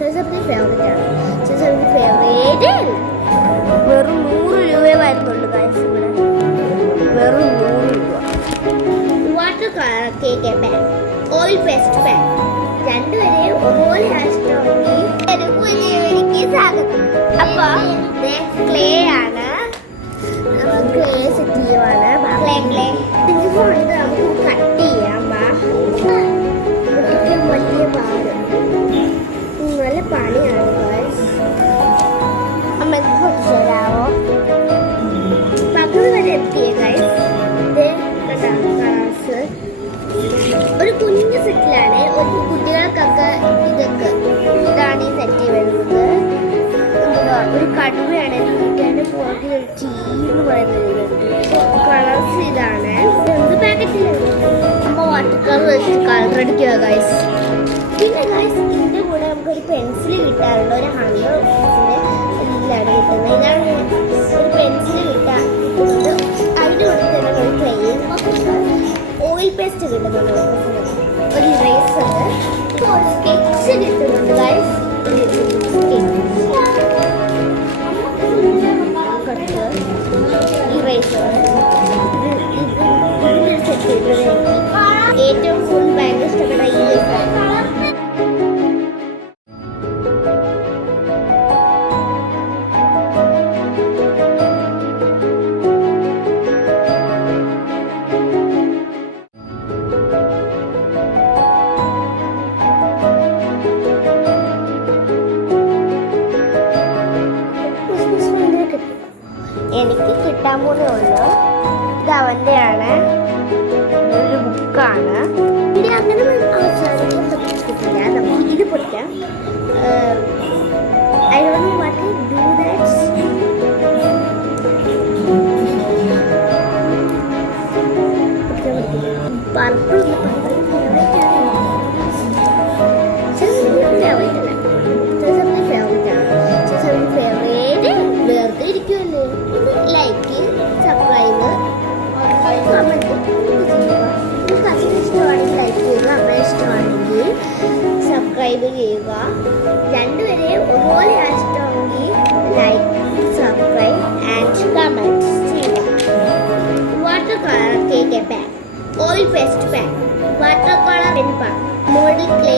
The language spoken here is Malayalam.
ചേച്ചി ഫേവറേറ്റ് ആണ്. ചേച്ചി ഫേവറേറ്റ് വെറും 100 രൂപയെ വരുന്നുള്ളൂ ഗൈസ് ഇവിടെ. വെറും 100 രൂപ. Water colour cake pan, oil paste pan, രണ്ടുപേരെയും ഒരുപോലെ ഇഷ്ടമെങ്കിൽ എനിക്ക് സ്വാഗതം. അപ്പൊ ക്ലേ ആണ്, ക്ലേ സെറ്റ് ചെയ്യുവാണ്. കൊണ്ട് നമുക്ക് കട്ട് ചെയ്യാം. വലിയ പാട് നല്ല പണിയാണ് ഗൈസ്. അമ്മ കുറച്ച് തരാമോ? പകുതി വരെ എത്തിയേ ഗൈസ്. കളേഴ്സ് ഒരു കുഞ്ഞു സെറ്റിലാണ്. ഒരു കുട്ടികൾക്കൊക്കെ ഇതാണ് ഈ സെറ്റ് വരുന്നത്. ഒരു കടുവയാണ് കുട്ടികളുടെ പുറകിൽ ഒരു ചീന്ന് പറയുന്നത്. കളേഴ്സ് ഇതാണ്. എന്ത് പാക്കറ്റിലാണ് അമ്മ വാട്ടർ കളർ വെച്ച് കളർ അടിക്കുക ഗൈസ്. പിന്നെ ഗൈസ് ഇതിൻ്റെ കൂടെ നമുക്കൊരു പെൻസിൽ കിട്ടാറുണ്ട്. ഒരു 100 ഇതിലാണ് കിട്ടുന്നത്. ഇതാണ് ഒരു പെൻസിൽ കിട്ടുന്നത്. അതിൻ്റെ കൂടെ തന്നെ ഒരു ക്ലേയും ഓയിൽ പേസ്റ്റ് കിട്ടുന്നുണ്ട്. ഒരു ഇറേസർ, ഒരു സ്കെച്ച് കിട്ടുന്നുണ്ട് ഗൈസ്. ഇറേസർ ഇതിൽ സെറ്റ് ചെയ്തത് ഏറ്റവും കൂടുതൽ ഭയങ്കര ഇഷ്ടപ്പെട്ട ഇറേസർ. എനിക്ക് കിട്ടാൻ പോലെ ഉള്ളു. ഇത് അവൻ്റെയാണ്. ഒരു ബുക്കാണ്. ഇത് അങ്ങനെ കിട്ടില്ല. നമുക്ക് ഇത് പൊട്ടിക്കാം. I don't know what to do that. Purple subscribe ചെയ്യുക. രണ്ടുപേരെയും ഒരുപോലെ ഇഷ്ടമെങ്കിൽ ലൈക്ക്, സബ്സ്ക്രൈബ് ആൻഡ് കമൻറ്റ്സ് ചെയ്യുക. Water colour cake pan, oil paste pan, water colour pen pan, model clay